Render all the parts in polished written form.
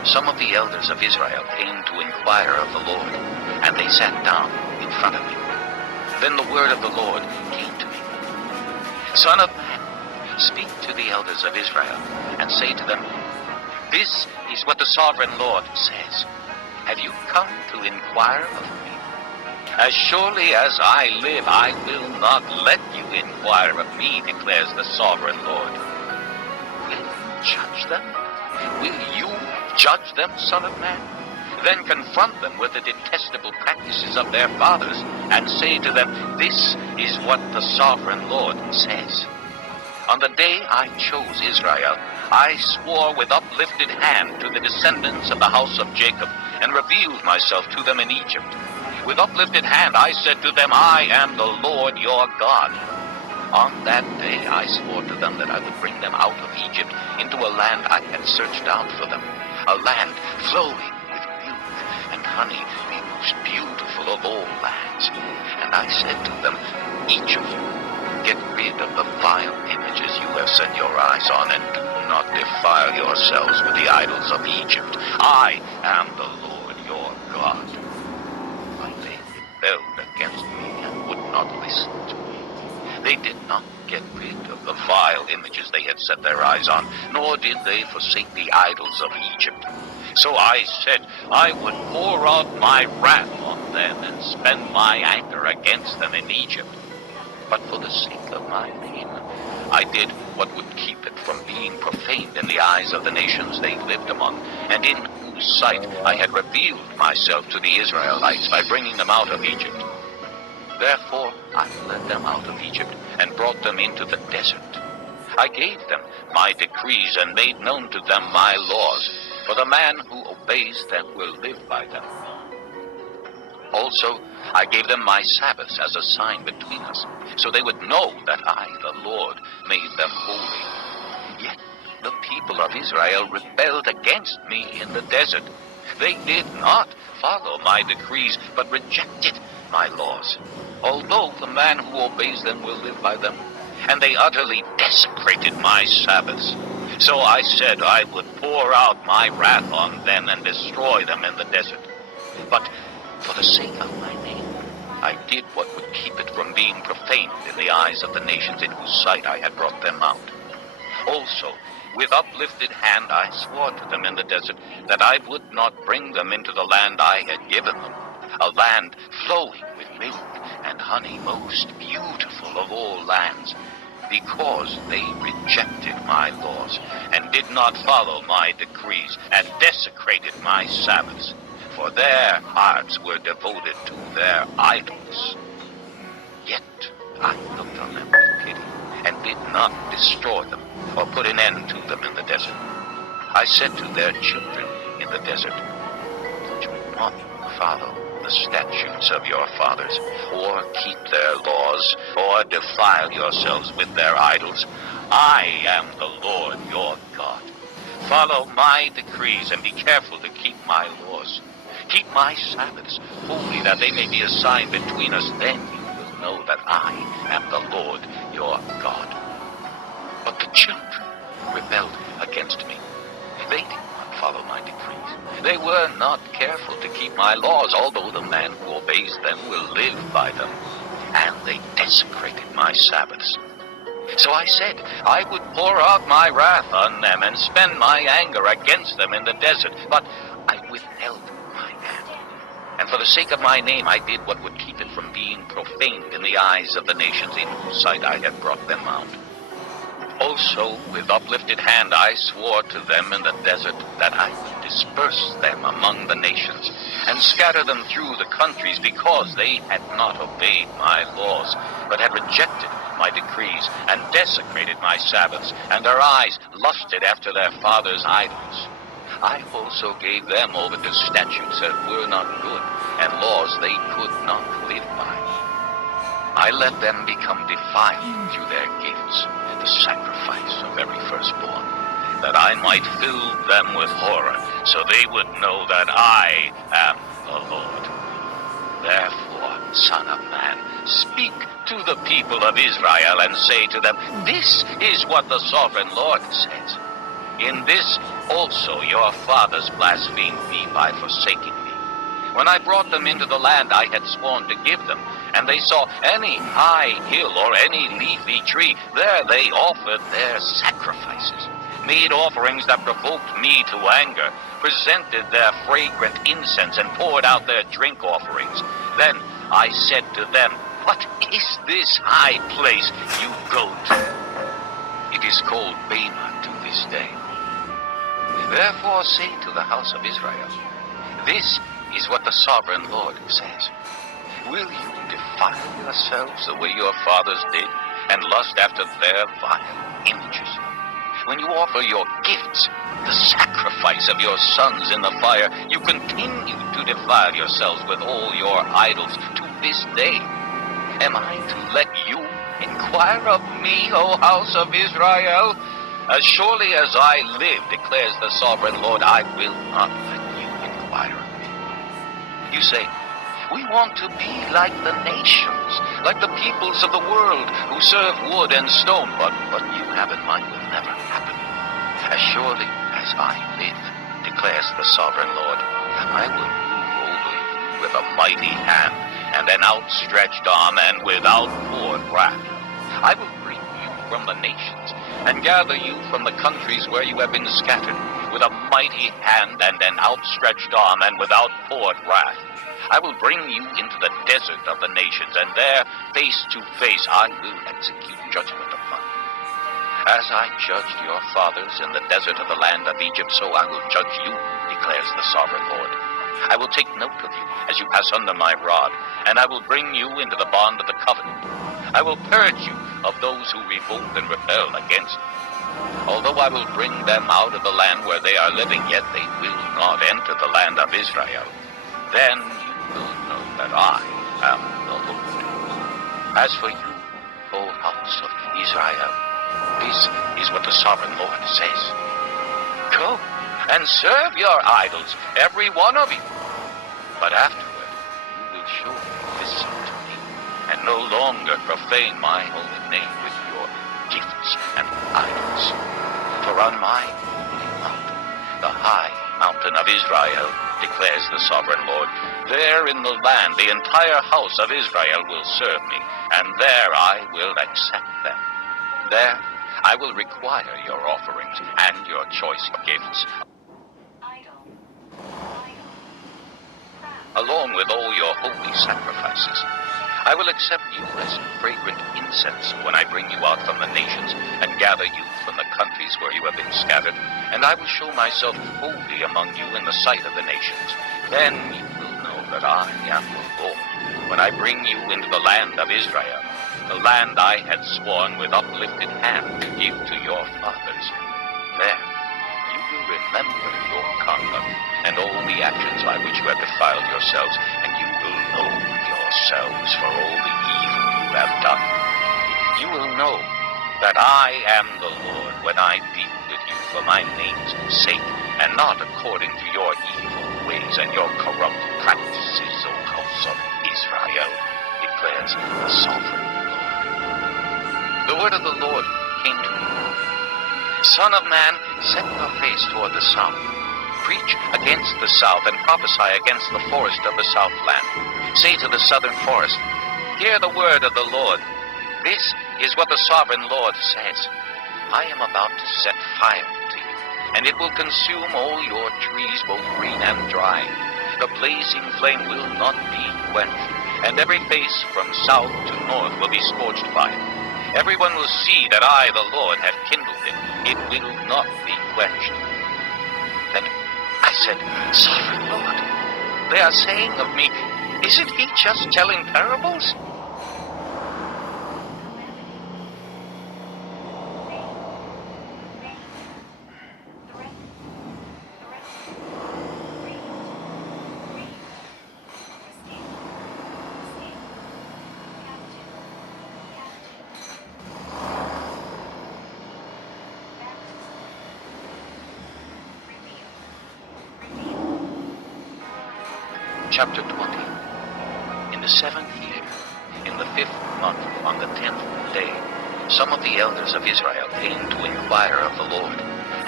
Some of the elders of Israel came to inquire of the Lord, and they sat down in front of me. Then the word of the Lord came to me. Son of man, speak to the elders of Israel, and say to them, This is what the sovereign Lord says. Have you come to inquire of me? As surely as I live, I will not let you inquire of me, declares the sovereign Lord. Will you judge them? Will you judge them, Son of Man? Then confront them with the detestable practices of their fathers, and say to them, This is what the sovereign Lord says. On the day I chose Israel, I swore with uplifted hand to the descendants of the house of Jacob, and revealed myself to them in Egypt. With uplifted hand I said to them, I am the Lord your God. On that day I swore to them that I would bring them out of Egypt into a land I had searched out for them, a land flowing with milk and honey, the most beautiful of all lands. And I said to them, Each of you, get rid of the vile images you have set your eyes on, and do not defile yourselves with the idols of Egypt. I am the Lord your God. But they rebelled against me and would not listen to me. They did not get rid of the vile images they had set their eyes on, nor did they forsake the idols of Egypt. So I said I would pour out my wrath on them and spend my anger against them in Egypt. But for the sake of my name, I did what would keep it from being profaned in the eyes of the nations they lived among, and in whose sight I had revealed myself to the Israelites by bringing them out of Egypt. Therefore I led them out of Egypt and brought them into the desert. I gave them my decrees and made known to them my laws, for the man who obeys them will live by them. Also, I gave them my Sabbaths as a sign between us, so they would know that I, the Lord, made them holy. Yet the people of Israel rebelled against me in the desert. They did not follow my decrees, but rejected my laws, although the man who obeys them will live by them. And they utterly desecrated my Sabbaths. So I said I would pour out my wrath on them and destroy them in the desert. But for the sake of my name, I did what would keep it from being profaned in the eyes of the nations in whose sight I had brought them out. Also, with uplifted hand I swore to them in the desert that I would not bring them into the land I had given them, a land flowing with milk and honey, most beautiful of all lands, because they rejected my laws and did not follow my decrees and desecrated my Sabbaths. For their hearts were devoted to their idols. Yet I looked on them with pity, and did not destroy them, or put an end to them in the desert. I said to their children in the desert, Do not follow the statutes of your fathers, or keep their laws, or defile yourselves with their idols. I am the Lord your God. Follow my decrees, and be careful to keep my laws. Keep my Sabbaths holy, that they may be a sign between us. Then you will know that I am the Lord your God. But the children rebelled against me. They did not follow my decrees. They were not careful to keep my laws, although the man who obeys them will live by them. And they desecrated my Sabbaths. So I said I would pour out my wrath on them and spend my anger against them in the desert. But I withheld my hand. And for the sake of my name, I did what would keep it from being profaned in the eyes of the nations in whose sight I had brought them out. Also, with uplifted hand, I swore to them in the desert that I would disperse them among the nations and scatter them through the countries, because they had not obeyed my laws, but had rejected my decrees and desecrated my Sabbaths, and their eyes lusted after their fathers' idols. I also gave them over to statutes that were not good, and laws they could not live by. I let them become defiled through their gifts, the sacrifice of every firstborn, that I might fill them with horror, so they would know that I am the Lord. Therefore, Son of Man, speak to the people of Israel and say to them, This is what the sovereign Lord says. In this also your fathers blasphemed me by forsaking me. When I brought them into the land I had sworn to give them, and they saw any high hill or any leafy tree, there they offered their sacrifices, made offerings that provoked me to anger, presented their fragrant incense, and poured out their drink offerings. Then I said to them, what is this high place you go to? It is called Bema to this day. Therefore say to the house of Israel, this is what the sovereign Lord says. Will you defile yourselves the way your fathers did, and lust after their vile images? When you offer your gifts, the sacrifice of your sons in the fire, you continue to defile yourselves with all your idols to this day. Am I to let you inquire of me, O house of Israel? As surely as I live, declares the sovereign Lord, I will not let you inquire of me. You say, we want to be like the nations, like the peoples of the world who serve wood and stone. But what you have in mind will never happen. As surely as I live, declares the sovereign Lord, I will rule over you with a mighty hand and an outstretched arm and with outpoured wrath. I will bring you from the nations and gather you from the countries where you have been scattered with a mighty hand and an outstretched arm and with outpoured wrath. I will bring you into the desert of the nations, and there, face to face, I will execute judgment upon you. As I judged your fathers in the desert of the land of Egypt, so I will judge you, declares the sovereign Lord. I will take note of you as you pass under my rod, and I will bring you into the bond of the covenant. I will purge you of those who revolt and rebel against me. Although I will bring them out of the land where they are living, yet they will not enter the land of Israel. Then you will know that I am the Lord. As for you, O house of Israel, this is what the sovereign Lord says. Go and serve your idols, every one of you. But afterward you will surely listen to me, and no longer profane my holy name with your gifts and idols. For on my holy mountain, the high mountain of Israel, declares the sovereign Lord, there in the land the entire house of Israel will serve me, and there I will accept them. There I will require your offerings and your choice gifts, along with all your holy sacrifices. I will accept you as fragrant incense when I bring you out from the nations and gather you from the countries where you have been scattered, and I will show myself holy among you in the sight of the nations. Then you will know that I am the Lord, when I bring you into the land of Israel, the land I had sworn with uplifted hand to give to your fathers. There you will remember your conduct and all the actions by which you have defiled yourselves, and you will know yourselves for all the evil you have done. You will know that I am the Lord when I deal with you for my name's sake, and not according to your evil ways and your corrupt practices, O house of Israel, declares the sovereign Lord. The word of the Lord came to me. Son of man, set your face toward the south. Preach against the south and prophesy against the forest of the southland. Say to the southern forest, hear the word of the Lord. This is what the sovereign Lord says. I am about to set fire to you, and it will consume all your trees, both green and dry. The blazing flame will not be quenched, and every face from south to north will be scorched by it. Everyone will see that I, the Lord, have kindled it. It will not be quenched. Then I said, Sovereign Lord, they are saying of me, isn't he just telling parables? Chapter 20. In the 7th year, in the 5th month, on the 10th day, some of the elders of Israel came to inquire of the Lord,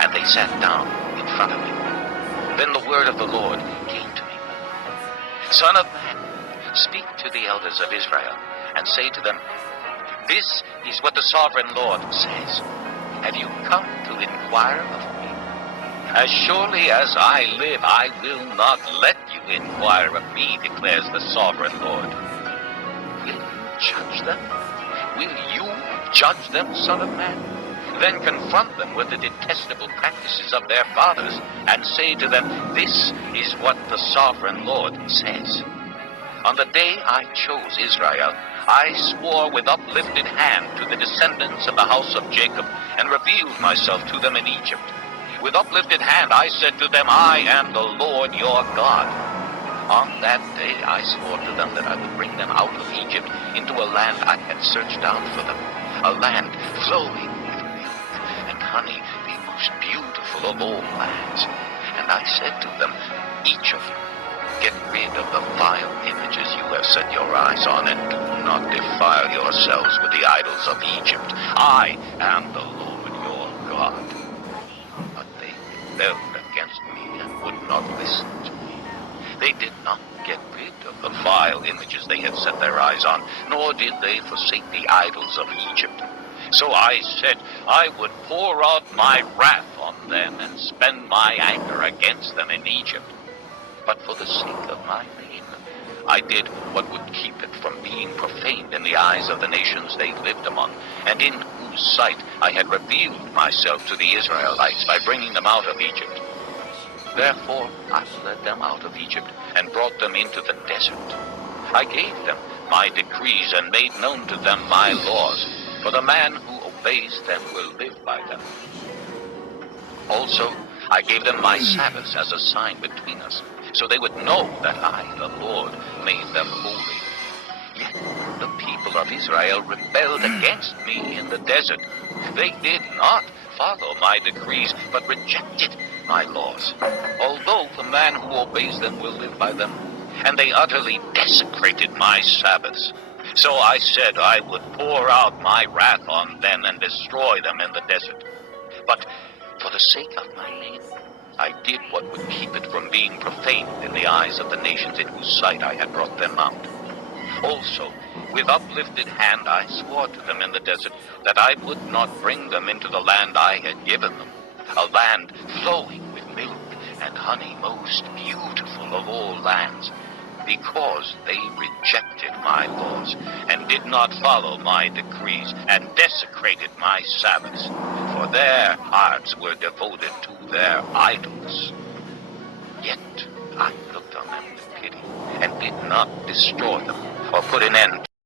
and they sat down in front of me. Then the word of the Lord came to me. Son of man, speak to the elders of Israel, and say to them, This is what the sovereign Lord says. Have you come to inquire of me? As surely as I live, I will not let you inquire of me, declares the sovereign Lord. Will you judge them? Will you judge them, Son of Man? Then confront them with the detestable practices of their fathers, and say to them, This is what the sovereign Lord says. On the day I chose Israel, I swore with uplifted hand to the descendants of the house of Jacob, and revealed myself to them in Egypt. With uplifted hand I said to them, I am the Lord your God. On that day I swore to them that I would bring them out of Egypt into a land I had searched out for them, a land flowing with milk and honey, the most beautiful of all lands. And I said to them, Each of you, get rid of the vile images you have set your eyes on, and do not defile yourselves with the idols of Egypt. I am the Lord your God. But they rebelled against me and would not listen to me. They did not get rid of the vile images they had set their eyes on, nor did they forsake the idols of Egypt. So I said I would pour out my wrath on them and spend my anger against them in Egypt. But for the sake of my name, I did what would keep it from being profaned in the eyes of the nations they lived among, and in whose sight I had revealed myself to the Israelites by bringing them out of Egypt. Therefore I led them out of Egypt and brought them into the desert. I gave them my decrees and made known to them my laws, for the man who obeys them will live by them. Also I gave them my Sabbaths as a sign between us, so they would know that I, the Lord, made them holy. Yet the people of Israel rebelled against me in the desert. They did not follow my decrees, but rejected my laws, although the man who obeys them will live by them. And they utterly desecrated my Sabbaths. So I said I would pour out my wrath on them and destroy them in the desert. But for the sake of my name, I did what would keep it from being profaned in the eyes of the nations in whose sight I had brought them out. Also, with uplifted hand I swore to them in the desert that I would not bring them into the land I had given them, a land flowing with milk and honey, most beautiful of all lands, because they rejected my laws and did not follow my decrees and desecrated my Sabbaths, for their hearts were devoted to their idols. Yet I looked on them with pity and did not destroy them or put an end